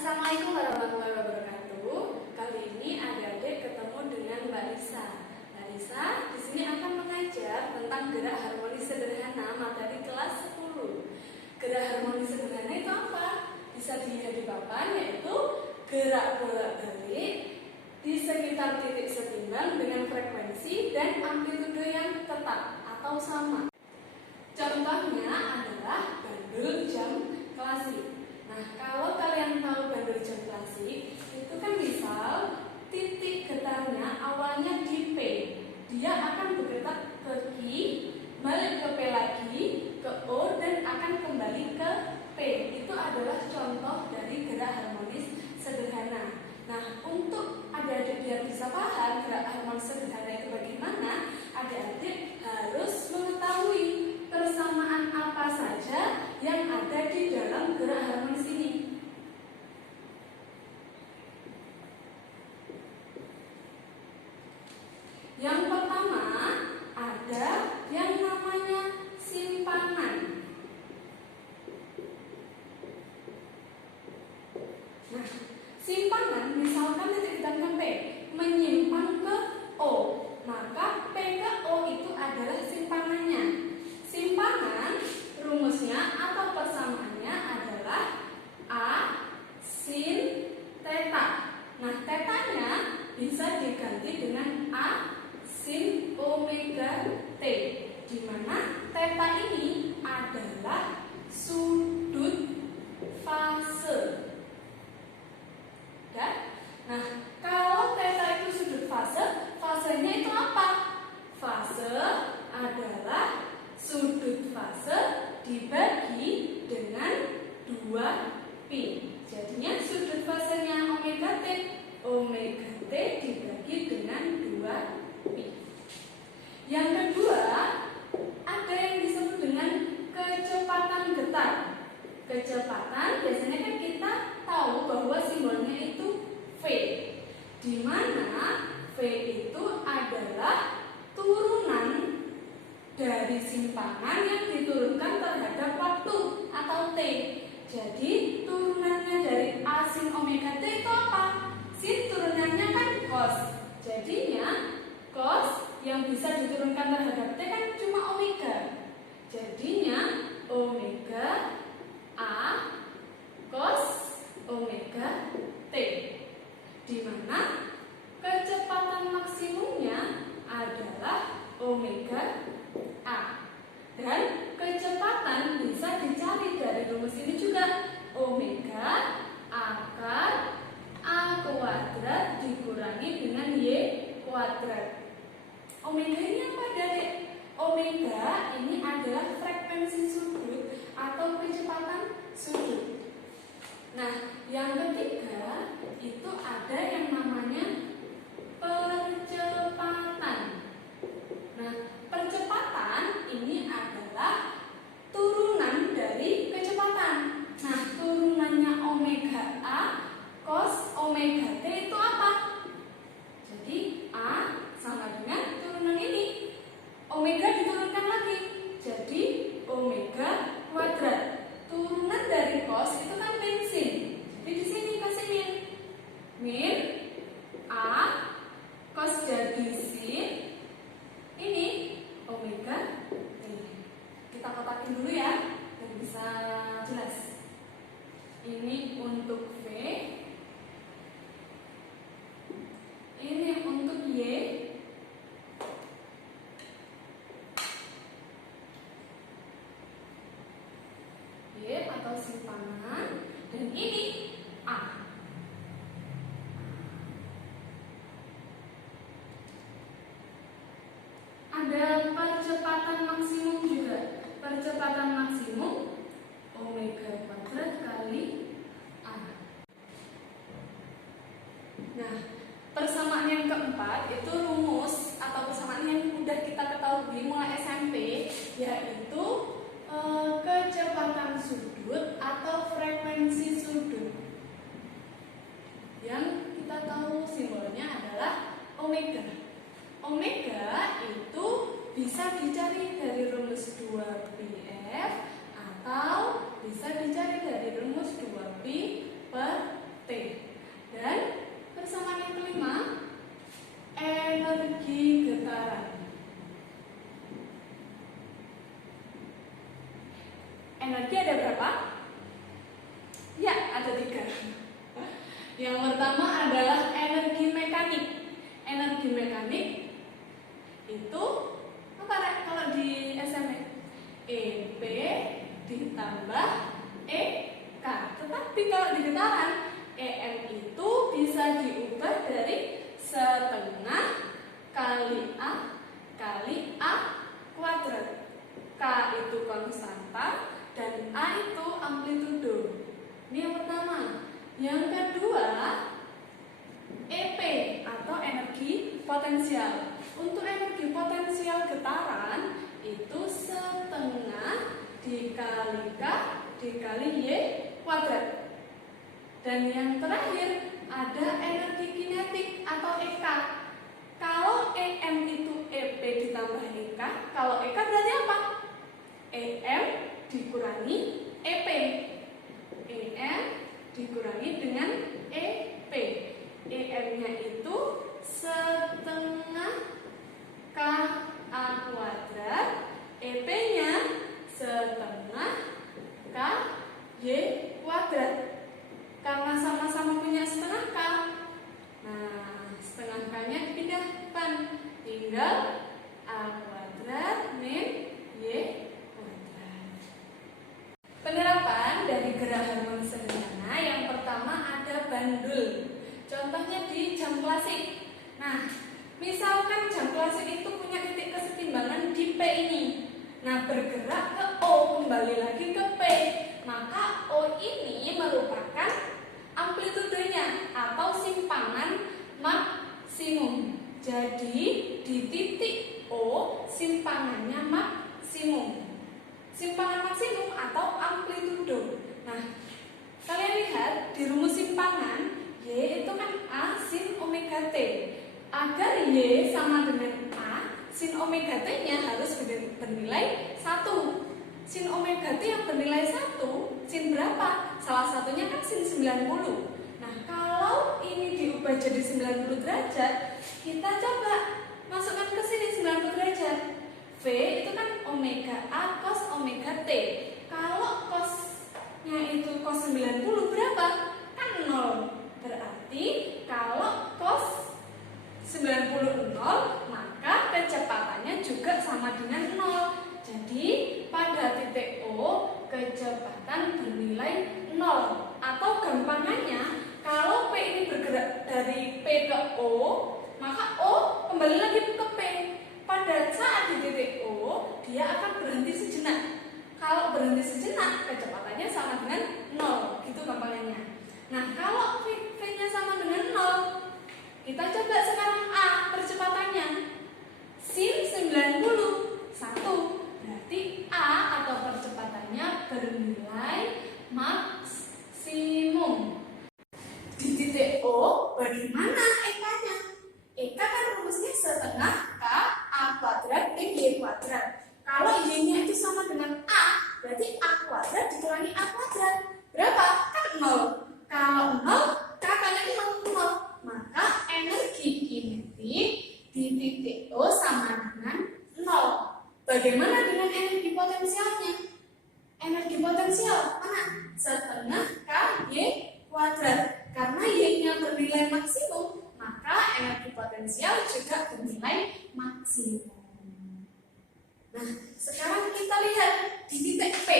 Assalamualaikum warahmatullahi wabarakatuh. Kali ini adik-adik ketemu dengan Mbak Lisa. Mbak Lisa di sini akan mengajar tentang gerak harmonis sederhana materi kelas 10. Gerak harmonis sederhana itu apa? Bisa dilihat di papan, yaitu gerak bolak-balik di sekitar titik setimbang dengan frekuensi dan amplitudo yang tetap atau sama. Contohnya adalah bandul jam klasik. Nah, kalau kalian tahu bandul jam klasik, itu kan misal titik getarnya awalnya di P. Dia akan bergerak ke Q, balik ke P lagi, ke O, dan akan kembali ke P. Itu adalah contoh dari gerak harmonis sederhana. Nah, untuk adik-adik biar bisa paham gerak harmonis sederhana itu bagaimana, adik-adik harus mengetahui persamaan apa saja yang ada di dalam gerak harmonis ini. Yang pertama, ada yang namanya simpangan. Nah, simpangan misalkan titik getarnya P menyimpang ke O, maka P ke O itu adalah simpangannya. Simpangan rumusnya atau persamaannya adalah A sin theta. Nah, tetanya bisa diganti dengan A sin omega T, di mana theta ini adalah sudut fase. Ya? Nah, kalau theta itu sudut fase, fasenya itu apa? Fase adalah sudut fase dibagi dengan 2pi. Jadinya sudut fasenya omega T dibagi dengan 2pi. Yang kedua, ada yang disebut dengan kecepatan getar. Kecepatan biasanya kan kita tahu bahwa simbolnya itu V, di mana V itu adalah turunan dari simpangan yang diturunkan terhadap waktu atau T. Jadi turunannya dari A sin omega T itu apa? Sin turunannya kan cos. Jadinya cos yang bisa diturunkan terhadap T kan cuma omega. Jadinya omega A cos omega T, di mana kecepatan maksimumnya adalah omega A. Dan kecepatan bisa dicari dari rumus ini juga, omega akar A kuadrat dikurangi dengan Y kuadrat. Omega ini apa, Dek? Omega ini adalah frekuensi sudut atau kecepatan sudut. Nah, yang ketiga itu ada yang namanya percepatan. Nah, percepatan ini adalah turunan dari kecepatan. Nah, turunannya omega A cos omega T itu apa? Jadi A sama dengan turunan ini. Omega diturunkan lagi, jadi omega kuadrat. Turunan dari cos itu kan min sin. Jadi di sini kasih min A cos jadi sin. Ini omega ini. Kita kotakin dulu ya, biar bisa jelas. Ini untuk V, ini untuk Y, atau simpangan, dan ini A. Ada percepatan maksimum juga. Percepatan maksimum omega kuadrat kali A. Nah, persamaan yang keempat itu rumus atau persamaan yang udah kita ketahui mulai SMP, yaitu kecepatan sudut atau frekuensi sudut. Yang kita tahu simbolnya adalah omega. Omega itu bisa dicari dari rumus 2πf atau bisa dicari dari rumus 2pi per ada 3. Yang pertama adalah energi mekanik. Energi mekanik itu apa Rek, kalau di SMA? EP ditambah EK. Tetapi kalau di getaran, EM itu bisa diubah dari setengah kali A kali A kuadrat. K itu konstanta dan A itu amplitudo. Ini yang pertama. Yang kedua, EP atau energi potensial. Untuk energi potensial getaran itu setengah dikali K dikali Y kuadrat. Dan yang terakhir ada energi kinetik atau EK. Kalau EM itu EP ditambah EK, kalau EK berarti apa? EM dikurangi EP. EM dikurangi dengan EP. EM-nya itu setengah KA kuadrat, EP-nya setengah KY kuadrat. Karena sama-sama punya setengah K, nah setengah K-nya dipindah depan, tinggal A kuadrat min Y kuadrat. Penerapan dari gerak harmonis sederhana yang pertama ada bandul. Contohnya di jam klasik. Nah, misalkan jam klasik itu punya titik kesetimbangan di P ini. Nah, bergerak ke O, kembali lagi ke P. Maka O ini merupakan amplitudenya atau simpangan maksimum. Jadi, di titik O simpangannya maksimum. Simpangan maksimum atau amplitudo. Nah, kalian lihat di rumus simpangan Y itu kan A sin omega T. Agar Y sama dengan A, sin omega T-nya harus bernilai 1. Sin omega T yang bernilai 1, sin berapa? Salah satunya kan sin 90. Nah, kalau ini diubah jadi 90 derajat, kita coba masukkan ke sini 90 derajat. V itu kan omega A cos omega T. Kalau cosnya itu cos 90 berapa? Kan 0. Berarti kalau cos 90 0, maka kecepatannya juga sama dengan 0. Jadi pada titik O kecepatan bernilai 0. Atau gampangannya, kalau P ini bergerak dari P ke O, maka O kembali lagi ke P. Pada saat di titik O, dia akan berhenti sejenak. Kalau berhenti sejenak, kecepatannya sama dengan 0. Gitu gampangannya. Nah, kalau V-nya sama dengan 0, kita coba sekarang A percepatannya. Sin 90 1. Berarti A atau percepatannya bernilai maksimum. Di titik O, bagaimana EK-nya? EK kan rumusnya setengah K A kuadrat min Y kuadrat. Kalau Y-nya itu sama dengan A, berarti A kuadrat dikurangi A kuadrat. Berapa? Kan 0. Kalau 0, K-nya memang 0. Maka energi kinetik di titik O sama dengan 0. Bagaimana dengan energi potensialnya? Energi potensial mana? Setengah KY kuadrat. Karena Y-nya bernilai maksimum, maka energi potensial juga bernilai maksimum. Nah, sekarang kita lihat di titik P.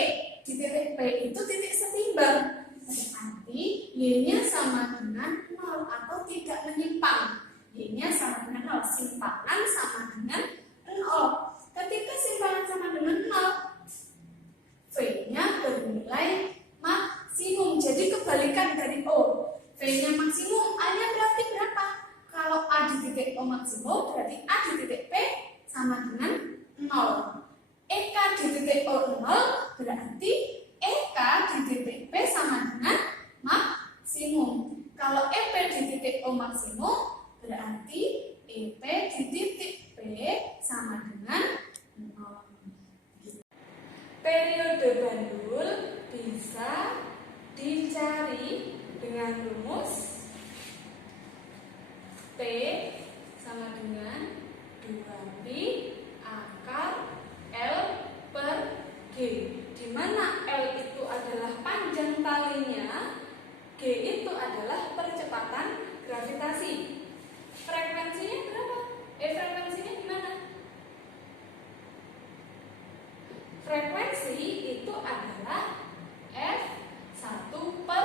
Di titik P itu titik setimbang. Berarti Y-nya sama dengan 0 atau tidak menyimpang. Y-nya sama dengan 0. Simpangan sama dengan 0. Ketika simpangan sama dengan 0, V-nya bernilai maksimum. Jadi kebalikan dari O. V-nya maksimum, A-nya berarti berapa? Kalau A di titik O maksimum, berarti A di titik P sama dengan 0. EK di titik O 0, berarti EK di titik P sama dengan maksimum. Kalau EP di titik O maksimum, berarti EP di titik P sama dengan 0. Periode bandul bisa dicari dengan rumus P sama dengan 2pi akar L per G, di mana L itu adalah panjang talinya, G itu adalah percepatan gravitasi. Frekuensinya berapa? Frekuensinya gimana? Frekuensi itu adalah F1/T.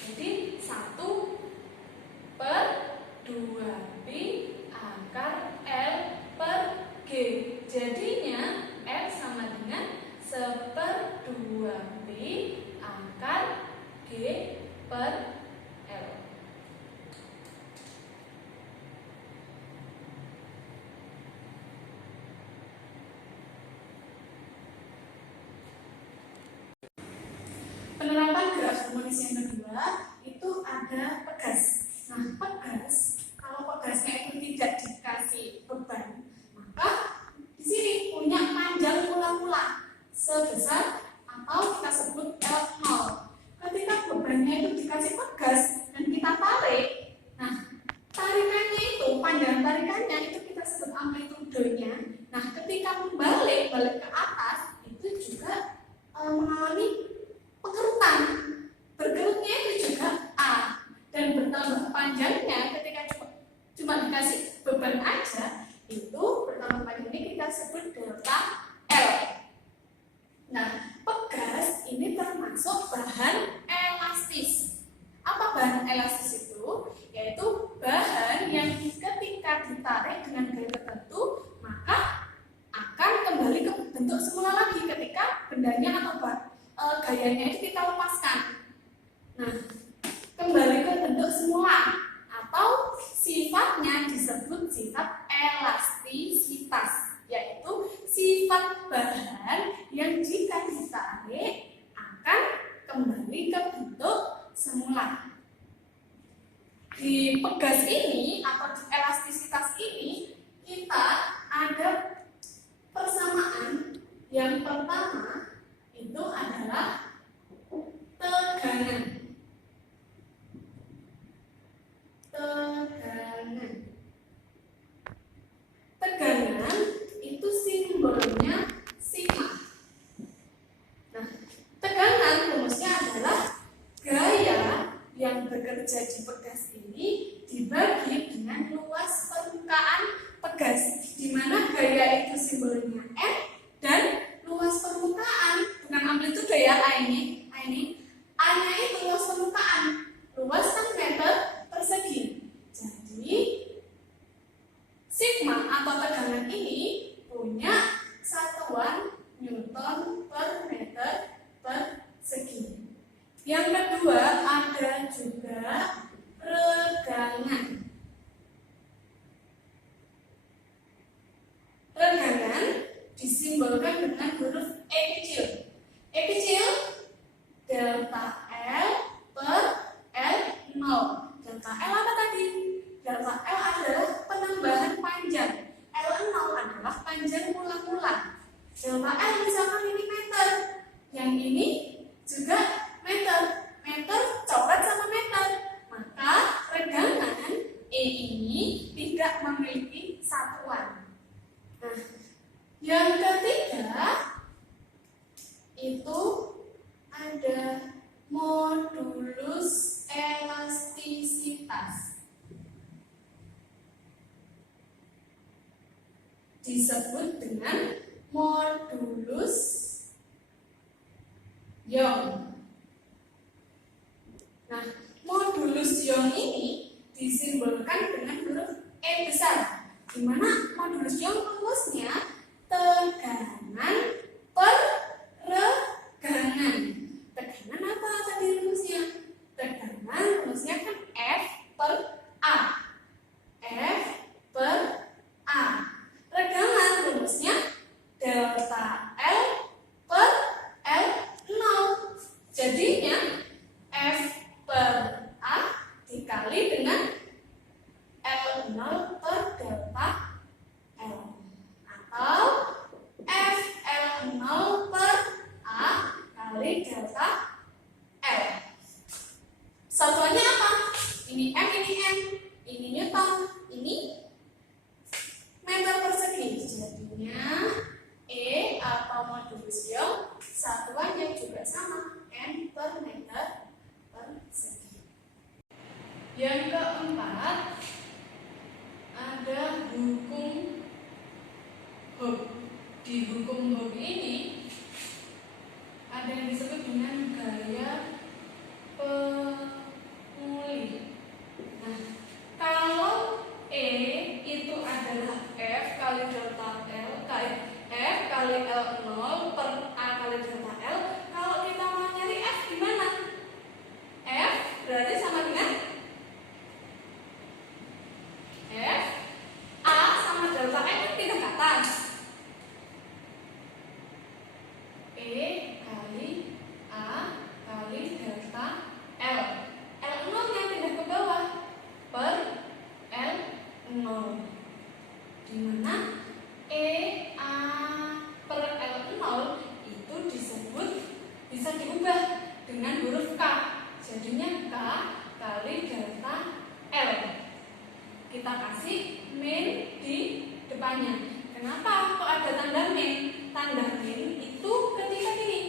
Jadi 1/2 pi akar L/G. Jadinya F sama dengan 1/2 pi akar G/L. Penerapan gerak harmonis yang kedua itu ada pegas. Nah, pegas, kalau pegasnya itu tidak dikasih beban, maka di sini punya panjang mula-mula sebesar atau kita sebut L0. Ketika bebannya itu dikasih pegas dan kita tarik, nah tarikannya itu, panjang tarikannya itu kita sebut amplitudenya. Nah, ketika balik ke atas itu juga mengalami pengerutan. Berkerutnya itu juga A, dan bertambah panjangnya ketika cuma dikasih beban aja, itu bertambah panjangnya kita sebut delta L. Nah, pegas ini termasuk bahan elastis. Apa bahan elastis itu? Yaitu bahan yang ketika ditarik dengan gaya tertentu, maka akan kembali ke bentuk semula lagi ketika bendanya atau gayanya itu kita lepaskan. Nah, kembali ke bentuk semula atau sifatnya disebut sifat elastisitas, yaitu sifat bahan yang jika ditarik akan kembali ke bentuk semula. Di pegas ini atau di elastisitas ini kita ada persamaan. Yang pertama itu adalah tegangan. Tegangan itu simbolnya sigma. Nah, tegangan rumusnya adalah gaya yang bekerja di pegas ini dibagi dengan luas permukaan pegas, di mana gaya itu simbolnya N dan luas permukaan bukan amplitude ya, A ini A-nya itu luas permukaan, luas kan meter persegi. Jadi sigma atau tegangan ini punya satuan Newton per meter persegi. Yang kedua ada juga regangan. Regangan disimbolkan dengan huruf E kecil. E kecil delta L per L0. Delta L apa tadi? Delta L adalah penambahan panjang. L0 adalah panjang mula-mula. Delta L misalkan ini meter, yang ini juga meter. Meter coret sama meter. Maka regangan E ini tidak memiliki satuan. Nah, yang ketiga itu ada modulus elastisitas. Disebut dengan modulus Young. Nah, modulus Young ini disimbolkan dengan huruf E besar, di mana modulus Young rumusnya tegangan per regangan. Tegangan apa tadi rumusnya? Tegangan rumusnya kan F per A. F per A. Regangan rumusnya delta L per L0. Jadinya F per A dikali dengan L0 per delta L, atau F L0 Yang keempat, ada hukum Hooke. Di hukum Hooke ini ada yang disebut dengan gaya pemulih. Nah, kalau E itu adalah F kali delta L kali F kali L0 per A kali delta L. Kalau kita mau nyari F gimana? F berarti sama dengan F A sama delta L kan pindah ke atas. E kali A kali delta L. L0 nya pindah ke bawah per L0. Dimana E A per L0 itu disebut, bisa diubah dengan huruf K. Jadinya K kali delta L. Kita kasih min di depannya. Kenapa kok ada tanda min? Tanda min itu ketika ini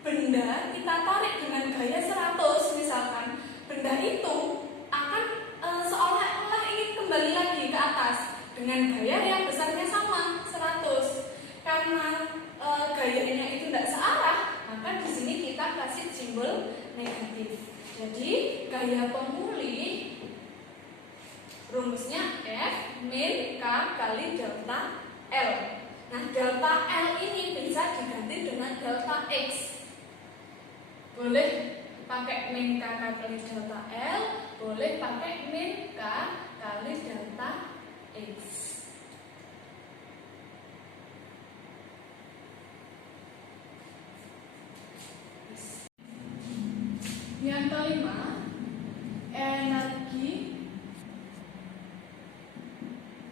benda kita tarik dengan gaya 100, misalkan benda itu akan seolah-olah ingin kembali lagi ke atas dengan gaya yang besarnya sama 100. Karena gayanya itu tidak searah, maka di sini kita kasih simbol negatif. Jadi gaya pemulih rumusnya F min K kali delta L. Nah, delta L ini bisa diganti dengan delta X. Boleh pakai min K kali delta L, boleh pakai min K kali delta X. Yang kelima, energi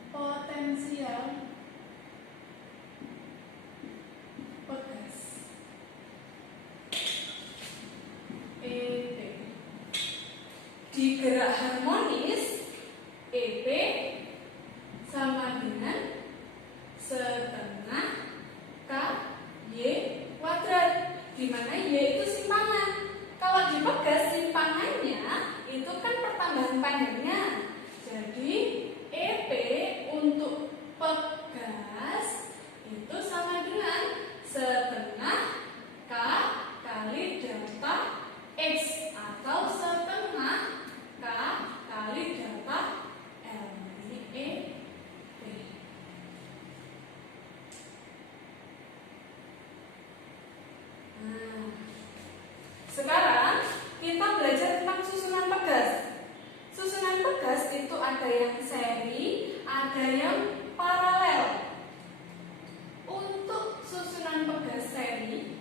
potensial pegas EP. Di gerak harmonis EP sama dengan setengah K Y kuadrat, di mana Y itu simpangan. Kalau di pegas simpangannya itu kan pertambahan panjangnya. Jadi EP untuk pegas itu sama dengan setengah K kali delta X atau setengah K kali delta L. Ini EP. Nah, sekarang kita belajar tentang susunan pegas. Susunan pegas itu ada yang seri, ada yang paralel. Untuk susunan pegas seri,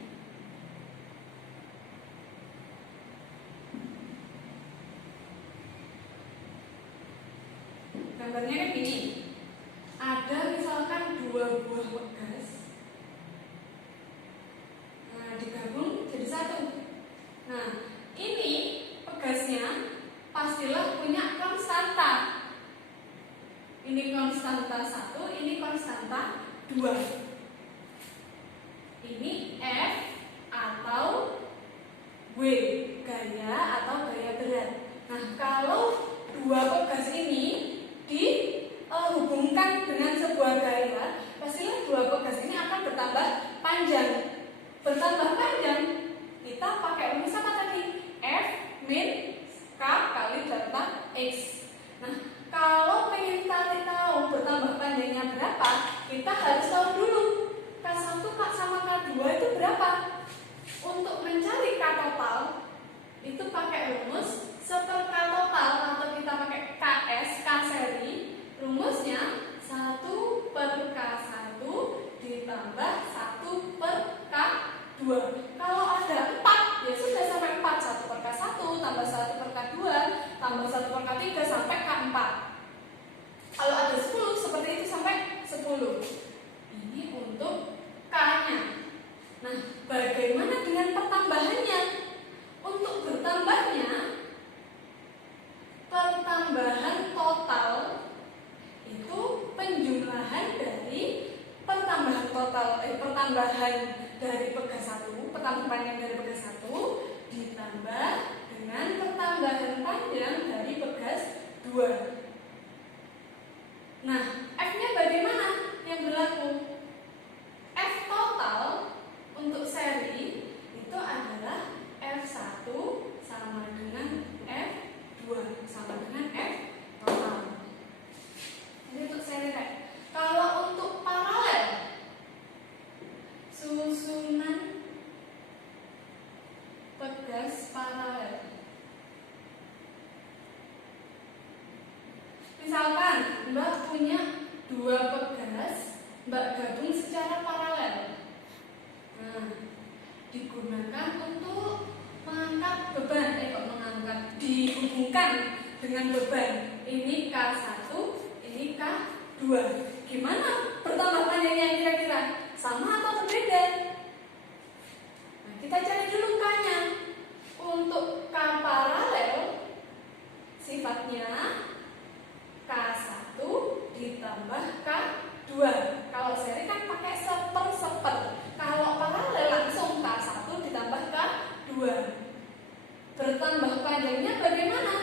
gambarnya kayak gini. Ada misalkan 2 buah pegas. Nah, digabung jadi 1. Nah, ini pegasnya pastilah punya konstanta. Ini konstanta 1, ini konstanta 2. Ini F atau W, gaya atau gaya berat. Nah, kalau 2 pegas ini dihubungkan dengan sebuah gaya, pastilah 2 pegas ini akan bertambah panjang. Bertambah panjang, kita pakai rumus apa tadi? F min K kali delta X. Nah, kalau pengen cari tahu bertambah panjangnya berapa, kita harus tahu dulu K1 sama K2 itu berapa. Untuk mencari K total, itu pakai rumus 1 K total atau kita pakai KS, K seri. Rumusnya 1 per K1 ditambah 1 per K2. Kalau ada 4, ya sudah sampai 4. 1 per K1 tambah 1 per K2 tambah 1 per K3 sampai K4. Kalau ada 10, seperti itu sampai 10. Ini untuk K-nya. Nah, bagaimana dengan pertambahannya? Untuk bertambahnya, pertambahan total itu penjumlahan dari pertambahan dari pegas 1, pertambahan panjang dari pegas 1 ditambah dengan pertambahan panjang dari pegas 2. Nah, F-nya bagaimana yang berlaku? F total untuk seri itu adalah F1 sama dengan F2 sama dengan F total. Ini untuk seri Rek. Kalau untuk paralel, susunan pegas paralel. Misalkan Mbak punya 2 pegas, Mbak gabung secara paralel. Nah, digunakan untuk mengangkat beban, dihubungkan dengan beban. Ini K1, ini K2. Gimana bertambah panjangnya kira-kira? Sama atau berbeda? Nah, kita cari dulu K-nya. Untuk K paralel, sifatnya K1 ditambah K2. Kalau seri kan pakai seper-seper. Kalau paralel langsung K1 ditambah K2. Bertambah panjangnya bagaimana?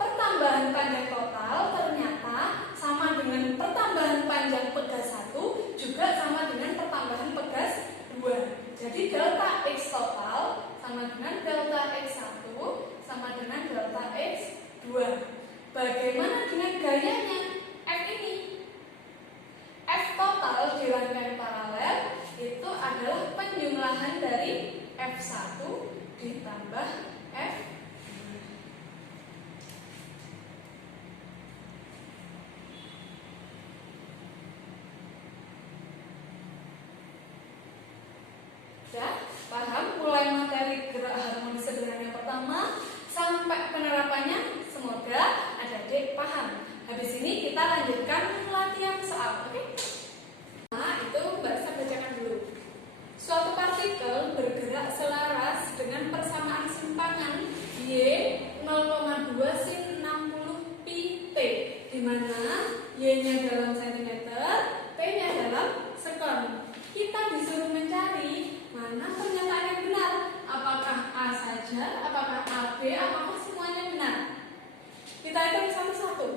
Pertambahan panjang total ternyata sama dengan pertambahan panjang pegas 1 juga sama dengan pertambahan pegas 2. Jadi delta X total sama dengan delta X1 sama dengan delta X2. Bagaimana dengan gayanya? F ini. F total di rangkaian paralel itu adalah penjumlahan dari F1 ditambah F2. Ya, paham mulai materi gerak harmonis sederhana yang pertama sampai penerapannya? Semoga adik-adik paham. Habis ini kita lanjutkan latihan soal, oke? Nah, itu Mbak Risa bacakan dulu. Suatu partikel bergerak selaras dengan persamaan simpangan Y 0,2 sin 60 pi T, di mana Y-nya dalam cm, P-nya dalam sekon. Kita disuruh mencari mana pernyataan yang benar. Apakah A saja, apakah A, B, apakah semuanya benar? Kita hitung satu-satu.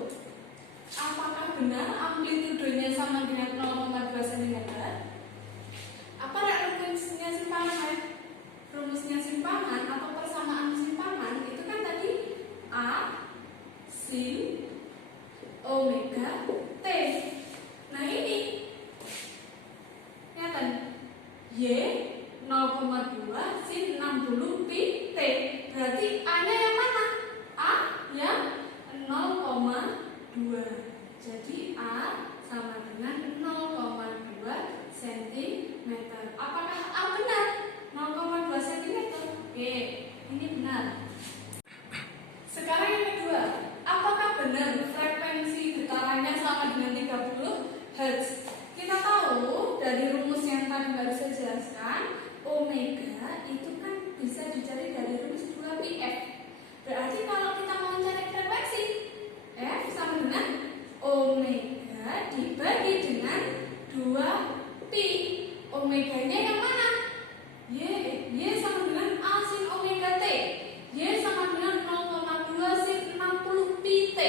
Apakah benar amplitudenya sama dengan 0,2 cm? Apa rumusnya simpangan ya? Rumusnya simpangan atau persamaan simpangan itu kan tadi A sin omega T. Nah ini kelihatan Y 0,2 sin 60 pi T. Berarti A-nya yang mana? A yang 0,2. Jadi A sama dengan 0,2 cm. Apakah A benar? 0,2 cm? Oke, ini benar. Sekarang yang kedua, apakah benar frekuensi getarannya sama dengan 30 Hz? Kita tahu dari rumus yang tadi baru saya jelaskan, omega itu kan bisa dicari dari rumus 2πf. Berarti kalau kita mau mencari frekuensi, F sama dengan omega dibagi dengan 2pi. Omeganya yang mana? Y sama dengan A sin omega T. Y sama dengan 0,2 sin 60 pi T.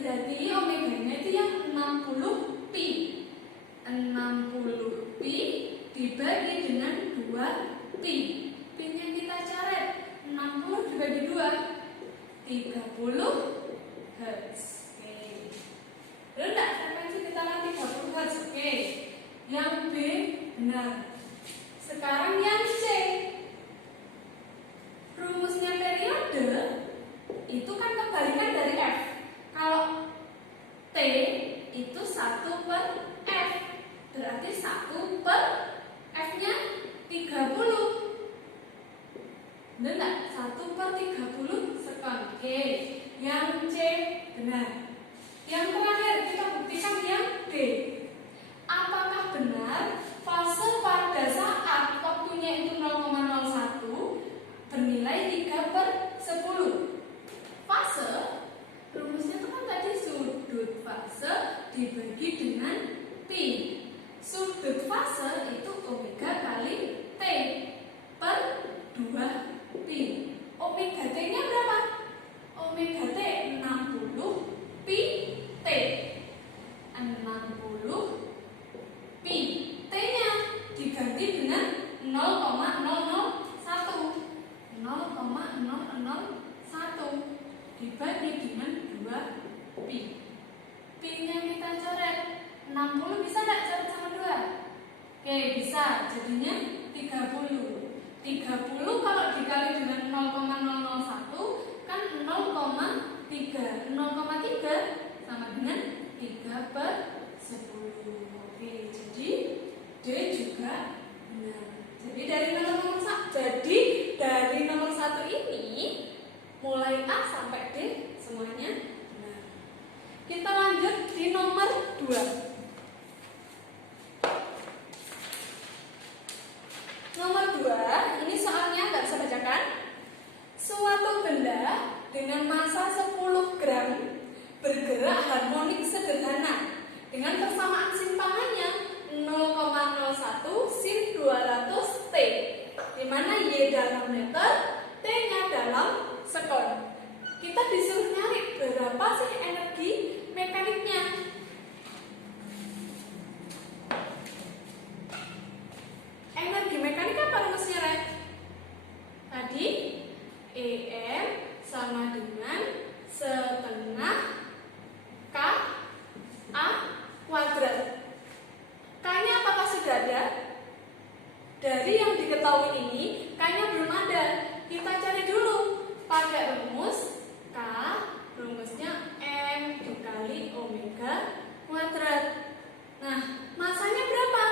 Berarti omeganya itu yang 60 pi. 60 pi dibagi dengan 2 pi. Pi-nya kita coret. 60 dibagi 2, 30 Hz. Oke. Rendah frekuensi getaran 30 Hz. Oke. Yang B benar. Sekarang yang C. Rumusnya periode itu kan kebalikan dari F. Kalau T itu 1 per F, berarti 1 per F-nya 30. Benar? 1 per 30 sekon. Oke. Yang C benar. Yang terakhir kita buktikan yang D. Apakah benar fase pada saat waktunya itu 0,01 bernilai 3 per 10? Fase rumusnya itu kan tadi sudut fase dibagi dengan pi. Sudut fase itu omega kali T per 2 pi. Omega T-nya berapa? Omega T 60 semuanya benar. Kita lanjut di nomor 2. Nomor 2, ini soalnya nggak bisa bacakan. Suatu benda dengan massa 10 gram bergerak harmonik sederhana dengan persamaan simpangannya 0,01 sin 200 T, di mana Y dalam meter, T-nya dalam sekon. Kita disuruh nyari berapa sih energi mekaniknya. Energi mekanik apa rumusnya, Rek? Tadi EM sama dengan setengah K A kuadrat. K-nya apakah sudah ada? Dari yang diketahui ini, K-nya belum ada. Kita cari dulu pakai rumus K, rumusnya M dikali omega kuadrat. Nah, masanya berapa?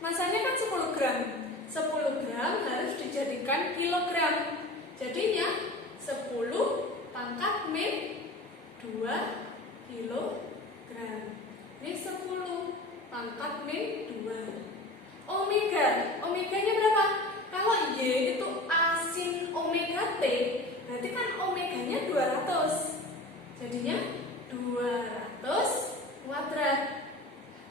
Masanya kan 10 gram. 10 gram harus dijadikan kilogram. Jadinya 10 pangkat min 2 kilogram. Ini 10 pangkat min 2. Omeganya berapa? Kalau Y itu A sin omega T, berarti kan omeganya 200. Jadinya 200 kuadrat.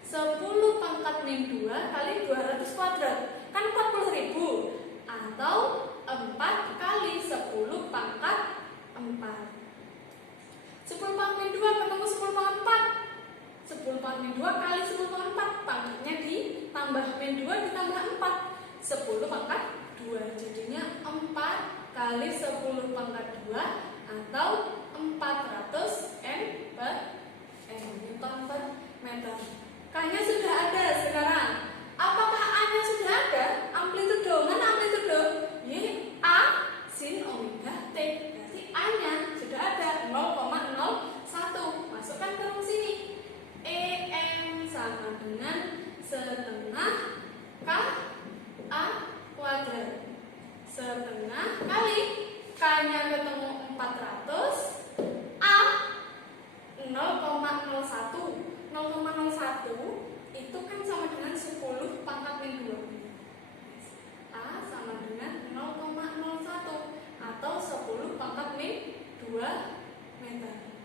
10 pangkat min 2 kali 200 kuadrat kan 40.000, atau 4 kali 10 pangkat 4. 10 pangkat min 2 ketemu 10 pangkat 4. 10 pangkat min 2 kali 10 pangkat 4, pangkatnya ditambah min 2 ditambah 4. 10 pangkat 2, jadinya 4 kali 10 pangkat 2 atau 400 Newton per meter. K-nya sudah ada sekarang. Apakah A-nya sudah ada? Amplitudo, mana amplitudo? Y A sin omega T. Berarti A-nya sudah ada 0,01. Masukkan ke rumus ini. EM sama dengan setengah K A kuadrat. Setengah kali K-nya ketemu 400, A 0,01. 0,01 itu kan sama dengan 10 pangkat min 2. A sama dengan 0,01 atau 10 pangkat min 2 meter.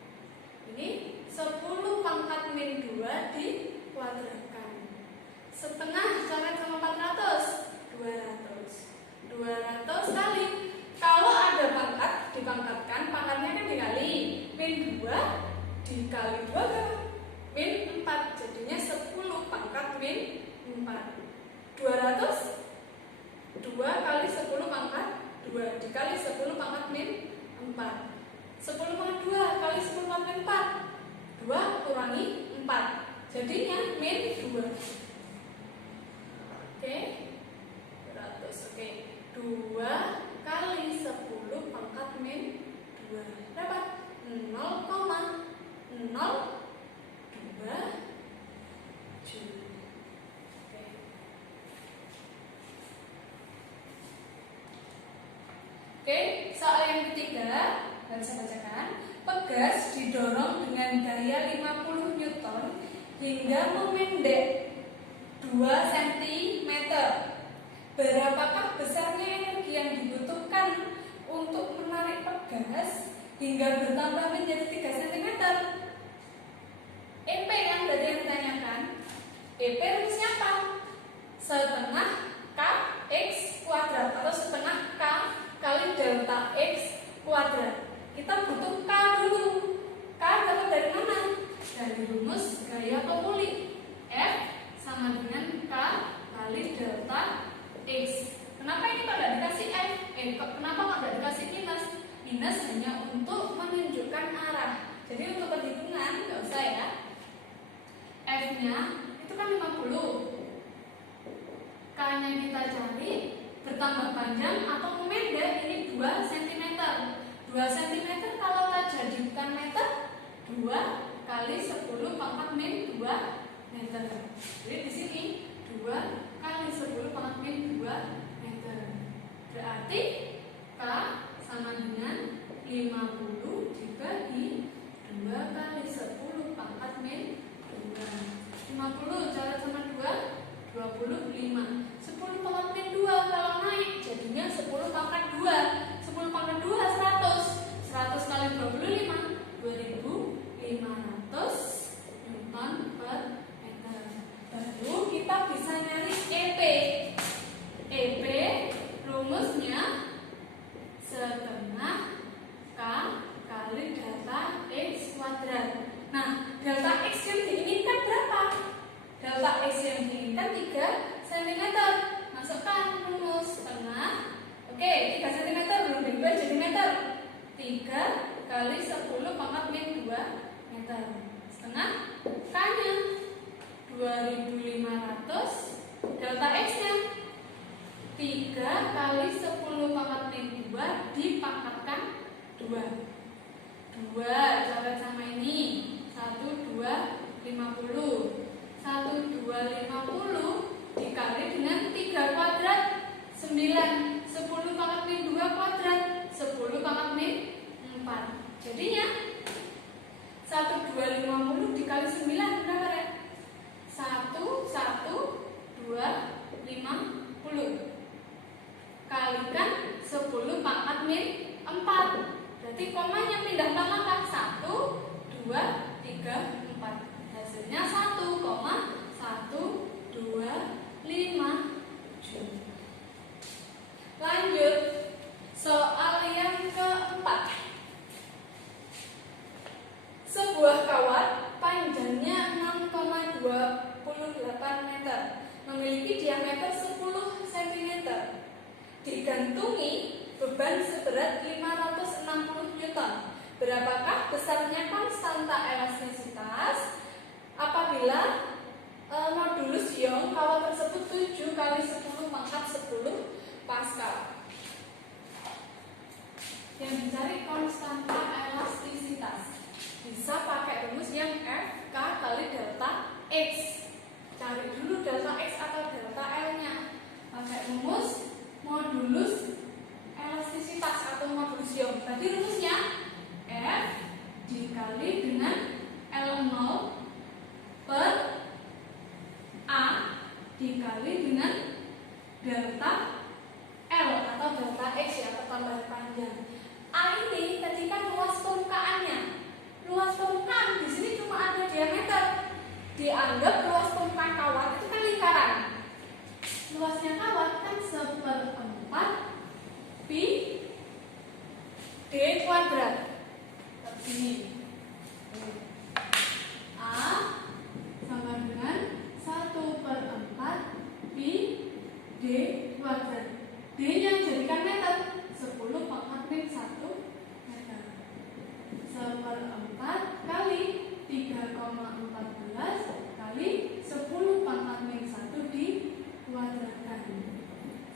Ini 10 pangkat min 2 dikuadratkan. Setengah coret sama 400, 200 kali. Kalau ada pangkat, dipangkatkan, pangkatnya kan dikali. Min 2 dikali 2 berapa? Min 4, jadinya 10 pangkat min 4. 200 2 kali 10 pangkat 2 dikali 10 pangkat min 4. 10 pangkat 2 kali 10 pangkat 4. 2 kurangi 4, jadinya min 2. Oke, 200. Oke, 2 kali 10 pangkat min 2 berapa? 0,0 Joule. Oke, soal yang ketiga, bisa bacakan. Pegas didorong dengan gaya 50 Newton hingga memendek 2 cm. Berapakah besarnya energi yang dibutuhkan untuk menarik pegas hingga bertambah menjadi 3 cm? EP kan tadi yang ditanyakan. EP rumusnya apa? Setengah K X kuadrat atau setengah K kali delta X kuadrat. Kita butuh K dulu. K dapat dari mana? Dari rumus gaya pemuli. F sama dengan K kali delta X. Kenapa ini kok tidak dikasih F? Kenapa kok tidak dikasih minus? Minus hanya untuk menunjukkan arah. Jadi untuk perhitungan nggak usah ya. F-nya itu kan 50. K-nya kita cari bertambah panjang atau memendek, ini 2 cm. 2 cm kalau kita jadikan meter, 2 kali 10 pangkat min 2 meter. Jadi di sini 2 kali 10 pangkat min 2 meter. Berarti K sama dengan 50 dibagi 3 kali 10 pangkat min 2 meter. Setengah K-nya 2500. Delta X-nya 3 kali 10 pangkat min 2 dipangkatkan 2. 2 coret sama ini. 1, 2, 50. 1, 2, 50 dikali dengan 3 kuadrat 9. 10 pangkat min 2 kuadrat 10 pangkat min 4. Jadinya 1, 2, 50 dikali 9 berapa ya? 1, 2, 50 kalikan 10 pangkat min 4. Berarti komanya pindah ke belakang. 1, 2, 3, 4. Hasilnya 1,1257. Lanjut soal yang keempat. Sebuah kawat panjangnya 6,28 meter, memiliki diameter 10 cm, digantungi beban seberat 560 Newton. Berapakah besarnya konstanta elastisitas apabila modulus Young kawat tersebut 7 kali 10 pangkat 10 Pascal? Yang dicari konstanta elastisitas bisa pakai rumus yang F K kali delta X. Cari dulu delta X atau delta L-nya. Pakai rumus modulus elastisitas atau modulus Young. Tadi rumusnya F dikali dengan L0 per A dikali dengan delta L atau delta X ya, pertambahan panjang. A ini ketika luas permukaannya. Luas permukaan di sini cuma ada diameter. Dianggap luas permukaan kawat itu kan lingkaran. Luasnya kawat kan 1/4 pi d kuadrat. Begini. A sama dengan 1/4 pi d kuadrat. D-nya jadikan meter. 10 pangkat min 1 meter. 1/4 kali 3,14 kali 10 pangkat min 1 dikuadratkan.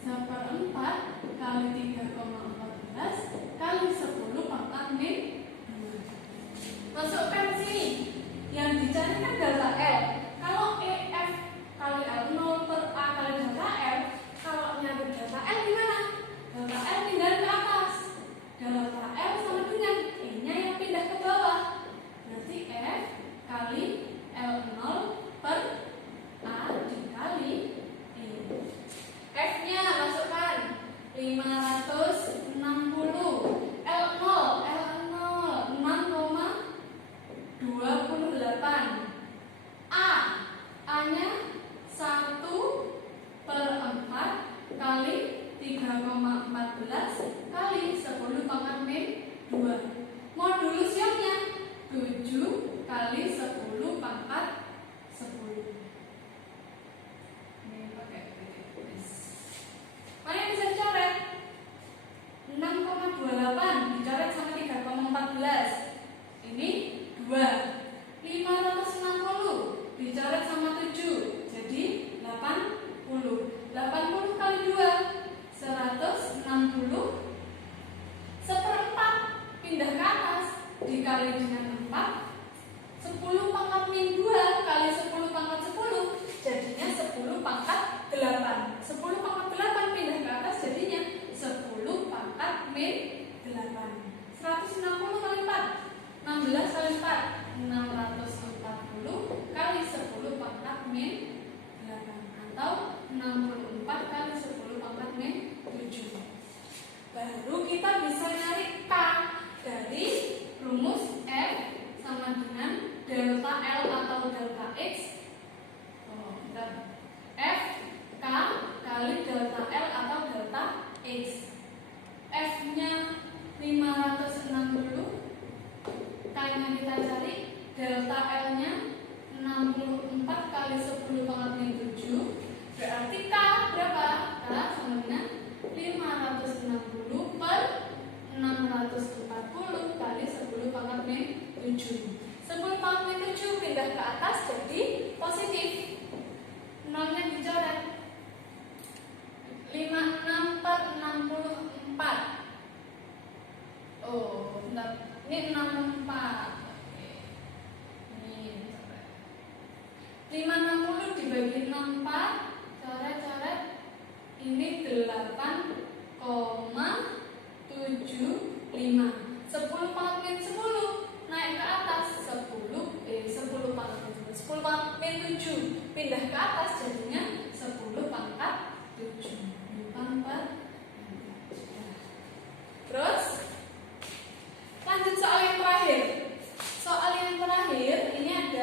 1/4 kali 3,14 kali 10 pangkat min 2. Masukkan sini. Yang dicari kan delta L. Kalau EF kali L 0 per A kali delta L, kalau nyari delta L gimana? Delta L pindah ke atas. Delta L sama dengan E-nya yang pindah ke bawah. Berarti F kali L0 per A dikali E. F-nya masukkan 560. L0 6,28. A-nya 1/4 kali 3,14 kali 10 pangkat min 2. Modulus Young-nya 7 kali 10 pangkat 10. Ini pakai tulis. Mana yang bisa dicoret? 6,28 dicoret sama 3,14. Ini 2. 560 dicoret sama 7. Jadi 80. 80 kali 2 160. 1/4 pindah ke atas dikali dengan 4. 10 pangkat min 2 kali 10 pangkat 10 jadinya 10 pangkat 8. 10 pangkat 8 pindah ke atas jadinya 10 pangkat min 8. 160 kali 4 16 kali 4 640 kali 10 pangkat min 8 atau 64 kali 10 pangkat min 7. Baru kita bisa nyari K dari rumus F sama dengan delta L atau delta X. F K kali delta L atau delta X. F-nya 560, K-nya kita cari, delta L-nya 64 kali 10 pangkat min 7. Berarti K berapa? K sama dengan 560 per 640 sebentar. Ini 64. Oke. Ini 560 dibagi 64, coret-coret. Ini 8,75. 10 pangkat min 10 naik ke atas 10 pangkat min 10 pangkat min 7 pindah ke atas jadinya 10 pangkat 7 pangkat. Terus lanjut soal yang terakhir. Soal yang terakhir ini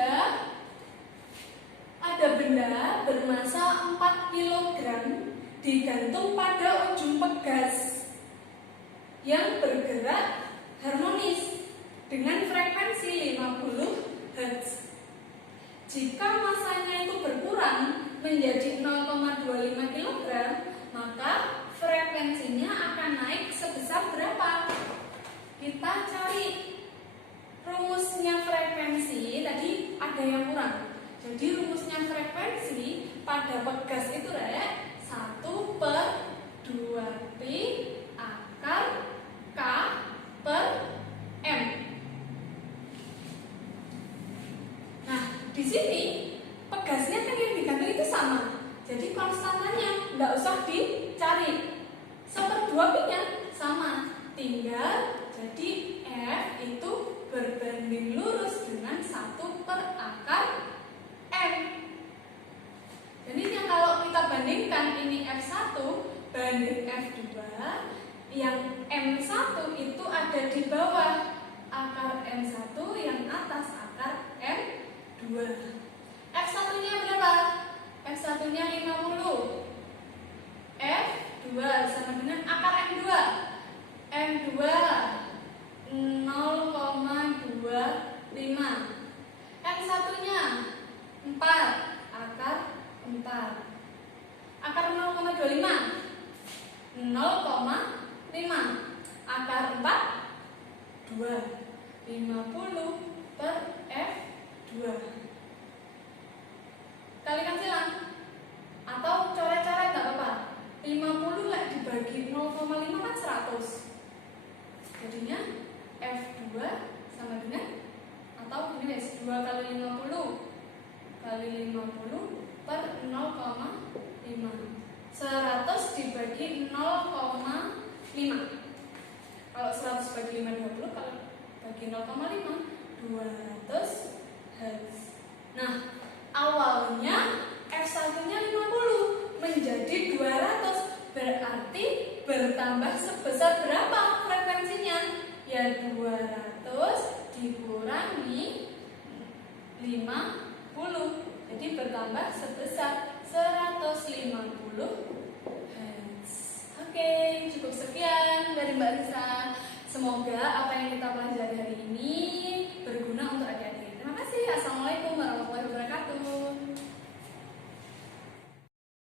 ada benda bermasa 4 kg digantung pada ujung pegas yang bergerak harmonis dengan frekuensi 50 Hz. Jika masanya itu berkurang menjadi 0,25 kg, maka frekuensinya akan naik sebesar berapa? Kita cari rumusnya frekuensi. Tadi ada yang kurang. Jadi rumusnya frekuensi pada pegas itu 1/2pi akar K per M. Nah, di sini pegasnya kan yang digantung itu sama. Jadi konstantannya nggak usah dicari. 1/2pi-nya sama. Tinggal jadi F itu berbanding lurus dengan 1 per akar M. Jadi kalau kita bandingkan ini F1 banding F2, yang M1 itu ada di bawah akar M1, yang atas akar M2. F1-nya berapa? F1-nya 50. F2 sama dengan akar M2. M2 0,25. M1-nya 4, akar 4. Akar 0,25 0,5. Akar 4 2. 50 per F2. Kalikan silang atau coret-coret enggak apa-apa. 50 lah dibagi 0,5 kan 100. Jadinya F2 sama dengan, atau ini guys, 2 kali 50 kali 50 per 0,5. 100 dibagi 0,5. Kalau 100 bagi 5 20, kalau bagi 0,5 200 Hz. Nah, awalnya F1-nya 50 menjadi 200, berarti bertambah sebesar berapa frekuensinya? Ya 200 dikurangi 50. Jadi bertambah sebesar 150 Hz. Oke, cukup sekian dari Mbak Risa. Semoga apa yang kita pelajari hari